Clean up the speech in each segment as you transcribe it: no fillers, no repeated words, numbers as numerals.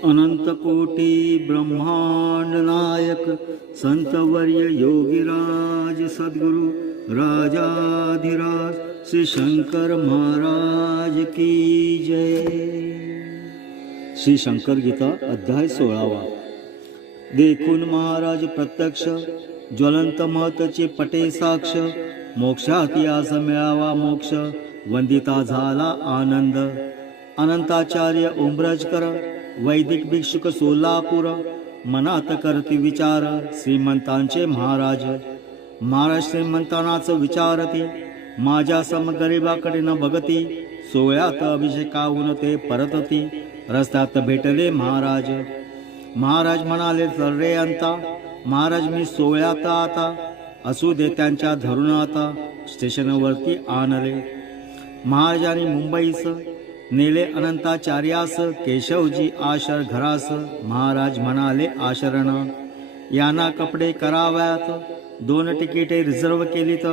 अनंत कोटी ब्रह्मांड नायक संतवर्य योगीराज सद्गुरु राजाधिराज श्री शंकर महाराज की जय। श्री शंकर गीता अध्याय 16। देखून महाराज प्रत्यक्ष ज्वलंत महतचे पटे साक्ष, मोक्षात यास मिळावा मोक्ष, वंदिता झाला आनंद। अनंताचार्य उंब्रजकर वैदिक भिक्षुक सोलापूर, मनात करती विचार श्रीमंतांचे महाराज। महाराज श्रीमंतांनाच विचारती, माझ्या सम गरिबाकडे न बघती, सोहळ्यात अभिषेकाहून ते परतती, रस्त्यात भेटले महाराज। महाराज म्हणाले, चल रे अंता, महाराज मी सोहळ्यात आता, असू दे त्यांच्या धरून आता, स्टेशनवरती आणले। महाराजांनी मुंबईस नेले अनंताचार्यास, केशवजी आशर घरास, महाराज म्हणाले आशरण, यांना कपडे कराव्यात, 2 तिकिटे रिझर्व केलीत,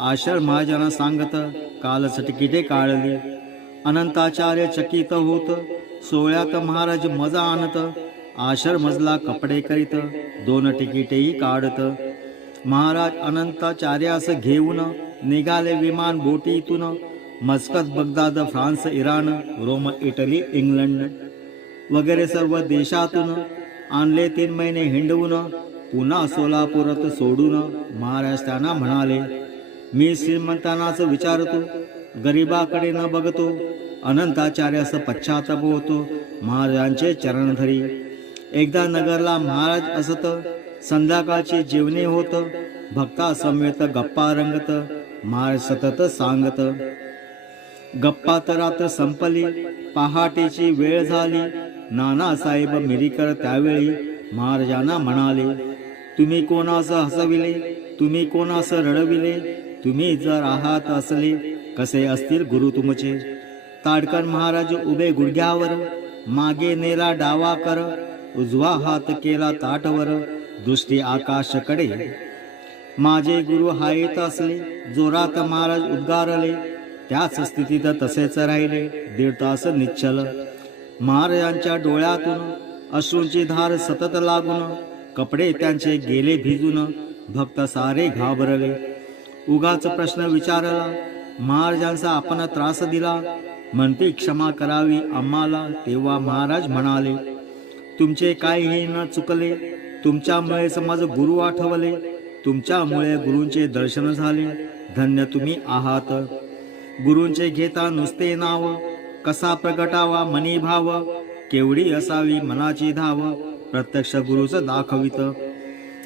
आशर महाराजांना सांगत, कालच तिकिटे काढली। अनंताचार्य चकित होत, सोहळ्यात महाराज मजा आणत, आशर मजला कपडे करीत, 2 तिकिटेही काढत। महाराज अनंताचार्यास घेऊन निघाले विमान बोटीतून, Muscat, Baghdad, France, Iran, Rome, Italy, England वगैरे सर्व देशातून आणले। 3 महिने हिंडवून पुन्हा सोलापुरात सोडून महाराज त्यांना म्हणाले, मी श्रीमंतांनाच विचारतो, गरिबाकडे न बघतो, अनंताचार्यास पश्चाताप होतो, महाराजांचे चरण धरी। एकदा नगरला महाराज असत, संध्याकाळचे जेवणे होत, भक्ता समेत गप्पा रंगत, महाराज सतत सांगत। गप्पा तर संपली, पहाटेची वेळ झाली, नानासाहेब मिरीकर त्यावेळी महाराजांना म्हणाले, तुम्ही कोणास हसविले, तुम्ही कोणास रडविले, तुम्ही जर आहात असले, कसे असतील गुरु तुमचे। ताडकन महाराज उभे गुडघ्यावर, मागे नेला डावा कर, उजवा हात केला ताटवर, दृष्टी आकाशाकडे, माझे गुरु हायत असले, जोरात महाराज उद्गारले, त्याच स्थितीत तसेच राहिले। 1.5 तास निश्चल। महाराजांच्या डोळ्यातून अश्रूंची धार सतत लागून, कपडे त्यांचे गेले भिजून, भक्त सारे घाबरले। उगाच प्रश्न विचारला, महाराजांचा आपण त्रास दिला, म्हणती क्षमा करावी आम्हाला। तेव्हा महाराज म्हणाले, तुमचे काहीही न चुकले, तुमच्यामुळे माझे गुरु आठवले, तुमच्यामुळे गुरूंचे दर्शन झाले, धन्य तुम्ही आहात। गुरूंचे घेता नुसते नाव, कसा प्रगटावा मनी भाव, केवढी असावी मनाची धाव, प्रत्यक्ष गुरुच दाखवित।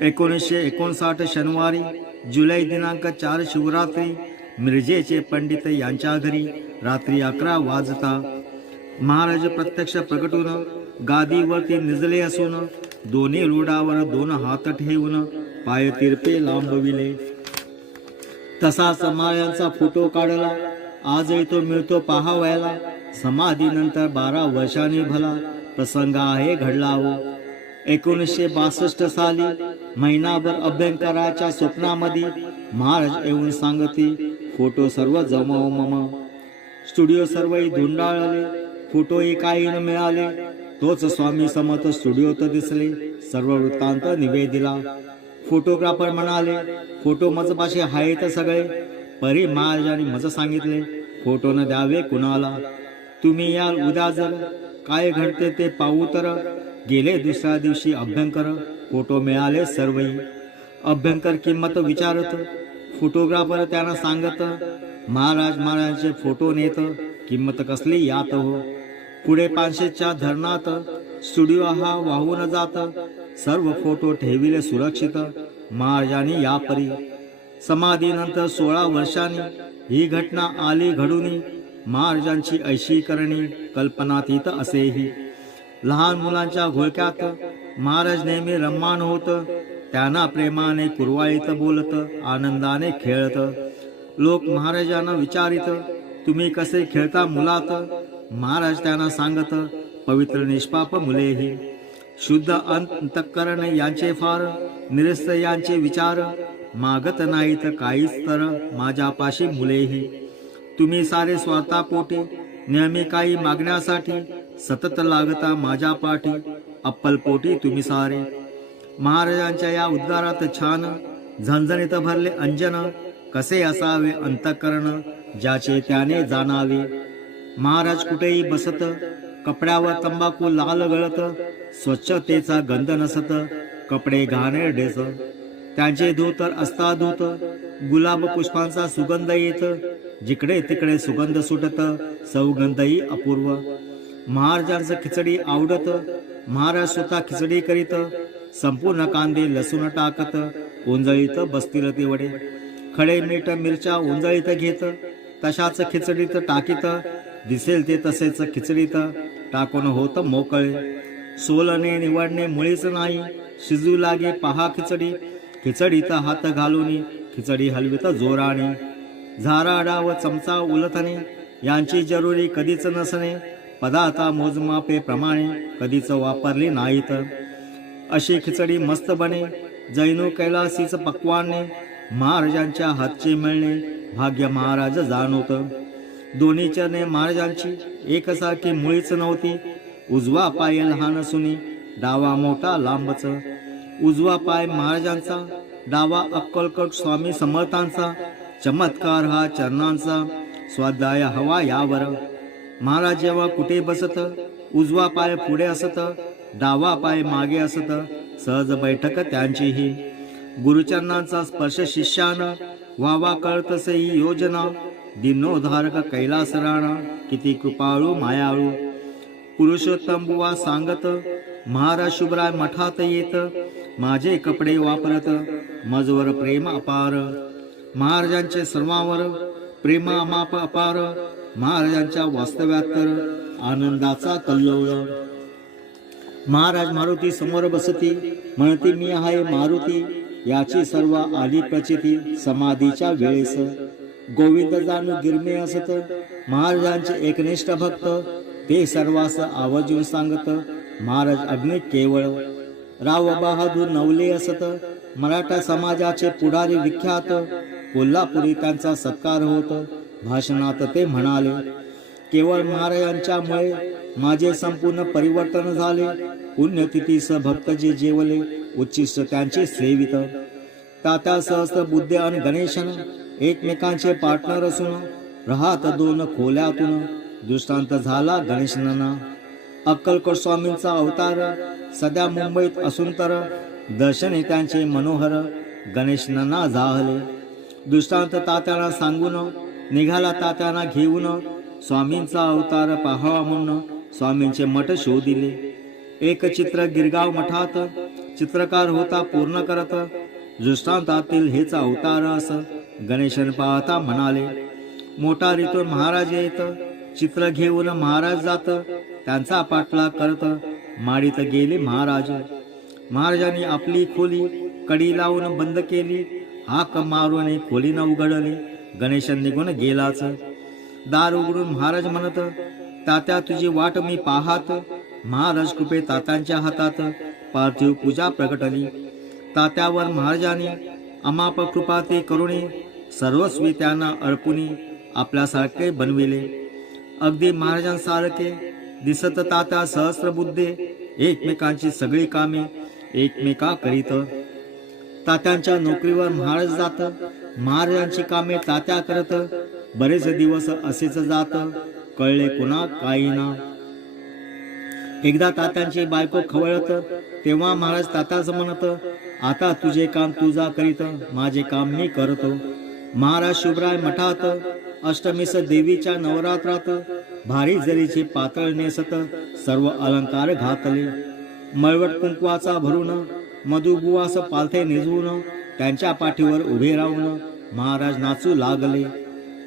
1959 शनिवारी जुलै दिनांक 4 शिवरात्री, मिरजेचे पंडित यांच्या घरी रात्री 11 वाजता महाराज प्रत्यक्ष प्रगटून गादीवरती निजले असून, दोन्ही रुडावर 2 हात ठेवून पाय तिरपे लांबविले। तसाच महाराजांचा फोटो काढला, आजही तो मिळतो पाहावयाला। समाधीनंतर 12 वर्षांनी भला प्रसंग आहे घडला हो। 1962 साली महिनाभर अभ्यंकराच्या स्वप्नामध्ये महाराज येऊन सांगती, फोटो सर्व जमाव मम। स्टुडिओ सर्वही धुंडाळले, फोटोही काही न मिळाले, तोच स्वामी समर्थ स्टुडिओत दिसले, सर्व वृत्तांत निवेदिला। फोटोग्राफर म्हणाले, फोटो मजपाशी आहेत सगळे, परी महाराजांनी मज सांगितले, फोटो न द्यावे कुणाला, तुम्ही याल उद्या जर, काय घडते ते पाहू तर। गेले दुसऱ्या दिवशी अभ्यंकर, फोटो मिळाले सर्वही। अभ्यंकर किंमत विचारत, फोटोग्राफर त्यांना सांगत, महाराजांचे फोटो नेत, किंमत कसली यात हो। पुढे 500च्या धरणात स्टुडिओ हा वाहून जात, सर्व फोटो ठेविले सुरक्षित, महाराजांनी यापरी। समाधीनंतर 16 वर्षांनी ही घटना आली घडून, महाराजांची ऐशी करणी कल्पनातीत असेही। लहान मुलांच्या घोळक्यात महाराज नेहमी रम्मान होत, त्यांना प्रेमाने कुरवाळीत बोलत, आनंदाने खेळत। लोक महाराजांना विचारित, तुम्ही कसे खेळता मुलात, महाराज त्यांना सांगत, पवित्र निष्पाप मुलेही, शुद्ध अंतःकरण यांचे फार, निरस्त यांचे विचार, मागत नाहीत काहीच तर माझ्यापाशी मुलेही। तुम्ही सारे स्वार्थापोटी नेहमी काही मागण्यासाठी सतत लागता माझ्या पाठी अप्पलपोटी तुम्ही सारे. महाराजांच्या या उद्गारात छान झणझणीत भरले अंजन. कसे असावे अंतःकरण ज्याचे त्याने जाणावे. महाराज कुठेही बसत, कपड्यावर तंबाखू लाल गळत, स्वच्छतेचा गंध नसत, कपडे घाणेरडेच. त्यांचे धोतर असता धूत, गुलाब पुष्पांचा सुगंध येत, जिकडे तिकडे सुगंध सुटत, सौगंधही अपूर्व. महाराजांचं खिचडी आवडत, महाराज स्वतः खिचडी करीत, संपूर्ण कांदे लसूण टाकत, ओंजळीत बसतील ते वडे. खडे मीठ मिरच्या ओंजळीत घेत, तशाच खिचडीत टाकीत, दिसेल ते तसेच खिचडीत टाकून होत मोकळे. सोलणे निवडणे मुळीच नाही, शिजू लागे पहा खिचडी. खिचडीत हात घालून खिचडी हलवित जोराने. झारा डाव चमचा उलथणे यांची जरुरी कधीच नसणे, पदार्थ मोजमापे प्रमाणे कधीच वापरली नाहीत. अशी खिचडी मस्त बने, जैनो कैलासीच पक्वाने. महाराजांच्या हातचे मिळणे भाग्य महाराज जाणवत. दोन्ही चरणे महाराजांची एकसारखी मुळीच नव्हती. उजवा पाय लहान सुनी, डावा मोठा लांबच. उजवा पाय महाराजांचा, डावा अक्कलकोट स्वामी समर्थांचा. चमत्कार हा चरणांचा, स्वाध्याय हवा यावर. महाराज जेव्हा कुठे बसत, उजवा पाय पुढे असत, डावा पाय मागे असत. सहज बैठक त्यांचीही. गुरुचरणांचा स्पर्श शिष्यानं व्हावा कळतसे ही योजना. दिनोधारक कैलास राणा, किती कृपाळू मायाळू. पुरुषोत्तम बुवा सांगत, महाराज शुभराय मठात येत, माझे कपडे वापरत, मजवर प्रेम अपार. महाराजांचे सर्वांवर प्रेम अमाप अपार. महाराजांच्या वास्तव्यात तर आनंदाचा कल्लोळ. महाराज मारुती समोर बसती, म्हणती मी आहे मारुती. याची सर्व आली प्रचिती समाधीच्या वेळेस. गोविंद जाणू गिरमे असत, महाराजांचे एकनिष्ठ भक्त. ते सर्वांस आवर्जून सांगत, महाराज अग्नि केवळ. राव बहादूर नवले असत, मराठा समाजाचे पुढारी विख्यात. कोल्हापुरी त्यांचा सत्कार होत, भाषणात ते म्हणाले, केवळ महाराजांच्यामुळे माझे संपूर्ण परिवर्तन झाले. पुण्यतिथीस भक्त जे जेवले, उच्चिष्ट त्यांचे सेवित. तात्या सहस्त्र बुद्धे आणि गणेशन एकमेकांचे पार्टनर असून राहत दोन खोल्यातून. दृष्टांत झाला गणेशनाना. अक्कलकोट स्वामींचा अवतार सध्या मुंबईत असून तर दर्शने त्यांचे मनोहर. गणेशनाना जाहले. दृष्टांत तात्याला सांगून निघाला तात्याना घेऊन. स्वामींचा अवतार पाहावा म्हणून स्वामींचे मठ शोधिले. एक चित्र गिरगाव मठात चित्रकार होता पूर्ण करत. दृष्टांतातील हेच अवतार असं गणेशन पाहता म्हणाले. मोटारीतून महाराज येत, चित्र घेऊन महाराज जात. त्यांचा पाठलाग करत माडीत गेले महाराज. महाराजांनी आपली खोली कडी लावून बंद केली. हाक मारून खोली न उघडली. गणेशन निघून गेलाच. दार उघडून महाराज म्हणत, तात्या तुझी वाट मी पाहात. महाराज कृपे तात्यांच्या हातात पार्थिव पूजा प्रकटली. तात्यावर महाराजांनी अमाप कृपा ते करुणी, सर्वस्वी त्यांना अर्पुनी आपल्यासारखे बनविले. अगदी महाराजांसारखे दिसत तात्या सहस्त्रबुद्धे. एकमेकांची सगळी कामे एकमेका करीत. तात्यांच्या नोकरीवर महाराज जात, महाराजांची कामे तात्या करत. बरेच दिवस असेच जात, कळले कुणा काहीना. एकदा तात्यांची बायको खवळत, तेव्हा महाराज तात्याच म्हणत, आता तुझे काम तुझा करीत, माझे काम मी करतो. महाराज शुभराय मठात अष्टमीस देवीच्या नवरात्रात भारी जरीचे पातळ नेसत, सर्व अलंकार घातले. मळवट कुंकवाचा भरून मधुबुवास पालथे निजवून त्यांच्या पाठीवर उभे राहून महाराज नाचू लागले.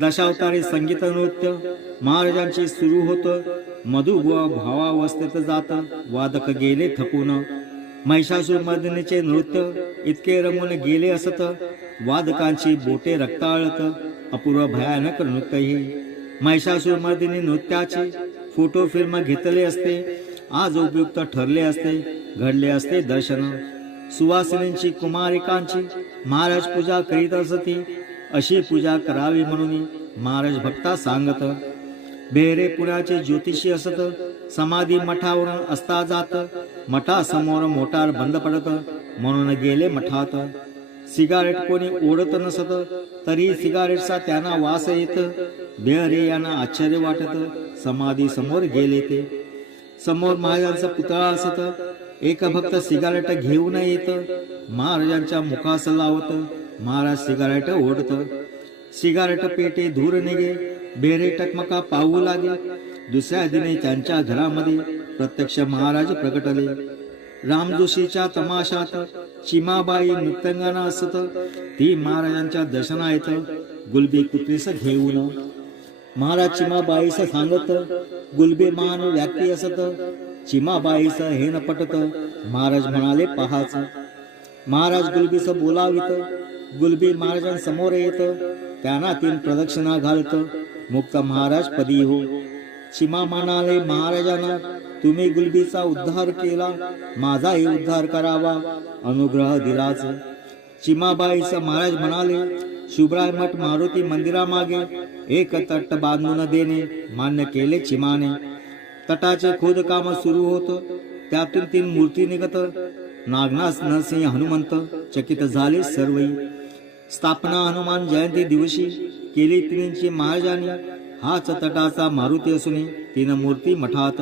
दशावतारी संगीत नृत्य महाराजांचे सुरू होत. मधुबुवा भावावस्थेत जात, वादक गेले थकून. महिषासूर मर्दिनीचे नृत्य इतके रमून गेले असत, वादकांची बोटे रक्ताळत. अपूर्व भयानक नृत्य हे महिषासूर मर्दिनी नृत्याचे फोटो फिल्म घेतले असते, आज उपयुक्त ठरले असते, घडले असते दर्शन. सुवासिनींची कुमारिकांची महाराज पूजा करीत असती. अशी पूजा करावी म्हणून महाराज भक्ता सांगत. बेहरे पुण्याचे ज्योतिषी असत, समाधी मठावरून असता जात, मठासमोर मोटार बंद पडत, म्हणून गेले मठात. सिगारेट कोणी ओढत नसत, तरी सिगारेटचा त्यांना वास येत. बेहरे यांना आश्चर्य वाटत, समाधी समोर गेले ते. समोर महाराजांचा पुतळा असत, एक भक्त सिगारेट घेऊन येत, महाराजांच्या मुखास लावत. महाराज सिगारेट ओढत, सिगारेट पेटे दूर निघे. बेहरे टकमका पाहू लागे. दुसऱ्या दिनी त्यांच्या घरामध्ये प्रत्यक्ष महाराज प्रगटले. रामजोशीच्या तमाशात चिमाबाई नृत्यांगना असत, ती महाराजांच्या दर्शना येत, गुलबी कुत्रीस घेऊन. महाराज चिमाबाईस सांगत, गुलबी मान व्याक्ती असत, चिमाबाईस हे न पटत. महाराज म्हणाले पहाच. महाराज गुलबीस बोलावित, गुलबी महाराजांसमोर येत, त्यांना 3 प्रदक्षिणा घालत, मुक्त महाराज पदी हो. चिमा म्हणाले महाराजांना, तुम्ही गुलबीचा उद्धार केला, माझाही उद्धार करावा, अनुग्रह दिलाच. चिमाबाईस महाराज म्हणाले, शुभराय मठ मारुती मंदिरामागे एक तट बांधून देणे मान्य केले चिमाने. तटाचे खोदकाम सुरू होत, त्यातून 3 मूर्ती निघत. नागनाथ नरसिंह हनुमंत चकित झाले सर्वही. स्थापना हनुमान जयंती दिवशी केली तिन्हींची महाराजांनी, हाच तटाचा मारुती असून 3 मूर्ती मठात.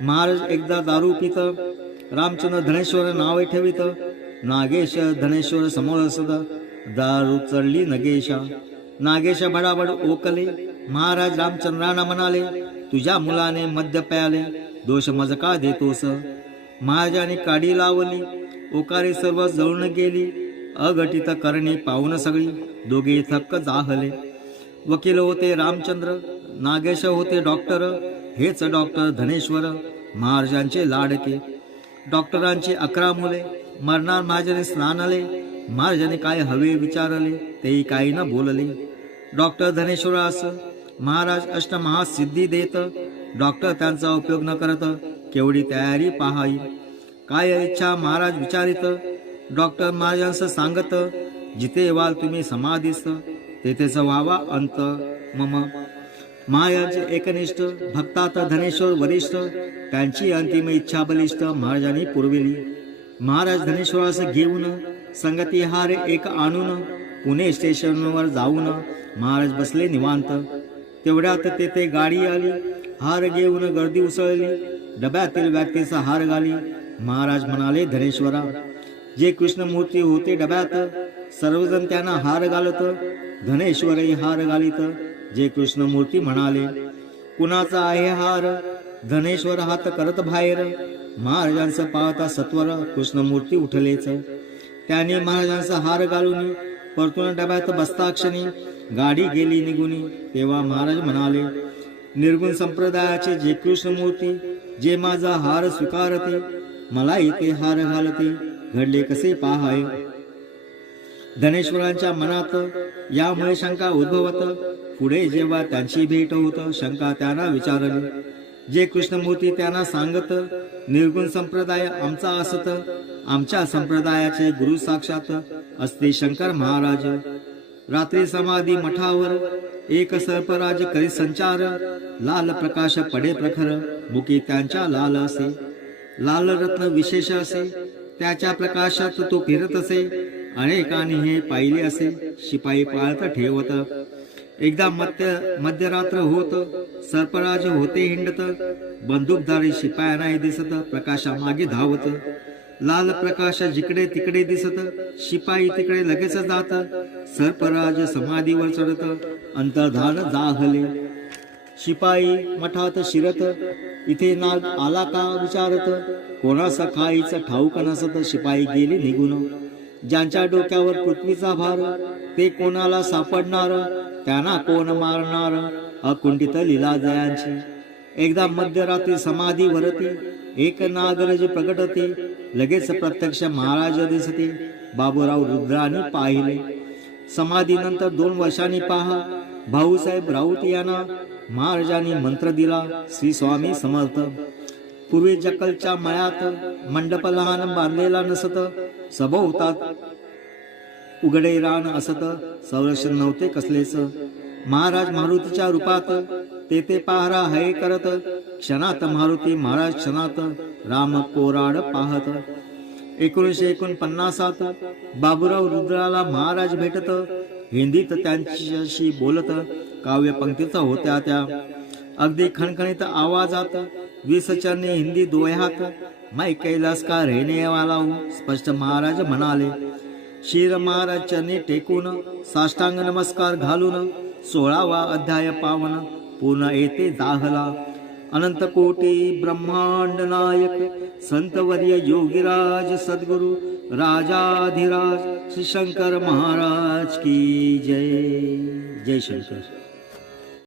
महाराज एकदा दारू पित, रामचंद्र धनेश्वर नाव ठेवित, नागेश धनेश्वर समोर असत, दारू चढली नगेशा. नागेश बडाबड ओकले. महाराज रामचंद्रांना म्हणाले, तुझ्या मुलाने मद्य प्याले, दोष मज का देतोस. महाराजांनी काडी लावली, ओकारे सर्व जळून गेली. अघटित करणी पाहून सगळी दोघे थक्क जाहले. वकील होते रामचंद्र, नागेश होते डॉक्टर. हेच डॉक्टर धनेश्वर महाराजांचे लाडके. डॉक्टरांची 11 मुले. मरणार महाराजांनी स्नानले. महाराजांनी काय हवे विचारले, तेही काही न बोलले. डॉक्टर धनेश्वरास महाराज अष्टमहासिद्धी देत, डॉक्टर त्यांचा उपयोग न करत, केवढी तयारी पाहावी. काय इच्छा महाराज विचारित, डॉक्टर महाराजांस सांगत, जिथे वाल तुम्ही समाधीस, तेथेच व्हावा अंत मम. महाराज एकनिष्ठ, भक्तात धनेश्वर वरिष्ठ, त्यांची अंतिम इच्छा बलिष्ठ महाराजांनी पुरविली. महाराज धनेश्वरास घेऊन संगती हार एक आणून, पुणे स्टेशनवर जाऊन महाराज बसले निवांत. तेवढ्यात तेथे गाडी आली, हार घेऊन गर्दी उसळली. डब्यातील व्यक्तीचा हार घाली. महाराज म्हणाले धनेश्वरा, जे कृष्णमूर्ती होते डब्यात, सर्वजण त्यांना हार घालत, धनेश्वरही हार घालित. जे कृष्णमूर्ती म्हणाले, कुणाचा आहे हार. धनेश्वर हात करत बाहेर. महाराजांचं पाहता सत्वर कृष्णमूर्ती उठलेच. त्याने महाराजांचा हार घालून परतून डब्यात बसता क्षणी गाडी गेली निघून. तेव्हा महाराज म्हणाले, निर्गुण संप्रदायाचे जे कृष्णमूर्ती, जे माझा हार स्वीकारते, मलाही ते हार घालते, घडले कसे पाहाय. धनेश्वरांच्या मनात यामुळे शंका उद्भवत. पुढे जेव्हा त्यांची भेट होत, शंका त्यांना विचारली. जे कृष्णमूर्ती त्यांना सांगत, निर्गुण संप्रदाय आमचा असत, आमच्या संप्रदायाचे गुरु साक्षात असते शंकर महाराज. रात्री समाधी मठावर एक सर्पराज करी संचार. लाल प्रकाश पडे प्रखर, मुखी त्यांच्या लाल असे. लाल रत्न विशेष असे, त्याच्या प्रकाशात तो फिरत असे. अनेकांनी हे पाहिले असे, शिपाई पाळत ठेवत. एकदा मध्यरात्र होत, सर्पराज होते हिंडत, बंदूकधारी शिपायांनाही दिसत, प्रकाशामागे धावत. लाल प्रकाश जिकडे तिकडे दिसत, शिपाई तिकडे लगेच जात. सर्पराज समाधीवर चढत, अंतर्धान जाहले. शिपाई मठात शिरत, इथे नाग आला का विचारत. कोणाचा खाईच ठाऊक नसत, शिपाई गेली निघून. ज्यांच्या डोक्यावर पृथ्वीचा भार, ते कोणाला सापडणार, त्यांना कोण मारणार. अकुंठित लीला जयांची. एकदा मध्यरात्री समाधी वरती एक नागरज प्रगटते. लगेच प्रत्यक्ष महाराज दिसते. बाबूराव रुद्रांनी पाहिले. समाधीनंतर 2 वर्षांनी पहा, भाऊसाहेब राऊत यांना महाराजांनी मंत्र दिला, श्री स्वामी समर्थ. पूर्वी जक्कलच्या मळ्यात मंडप लहान बांधलेला नसत, सभोवतात उघडे रान असत, संरक्षण नव्हते कसलेच. महाराज मारुतीच्या रूपात तेथे पहारा है करत, क्षणात मारुती महाराज क्षणात राम कोराड पाहत. 1949 बाबूराव रुद्राला महाराज भेटत, हिंदीत त्यांच्याशी बोलत, काव्य पंक्तीचा होत्या त्या अगदी खणखणीत आवाजात. 20 चरणी हिंदी दोह्यात, मैं कैलास का रहने वाला हूँ, स्पष्ट महाराज म्हणाले. शिर महाराज चरणी टेकून साष्टांग नमस्कार घालून 16वा अध्याय पावन पूर्ण येते दाहला. अनंत कोटी ब्रह्मांड नायक संतवर्य योगीराज सद्गुरु राजाधिराज श्री शंकर महाराज की जय. जय शंकर.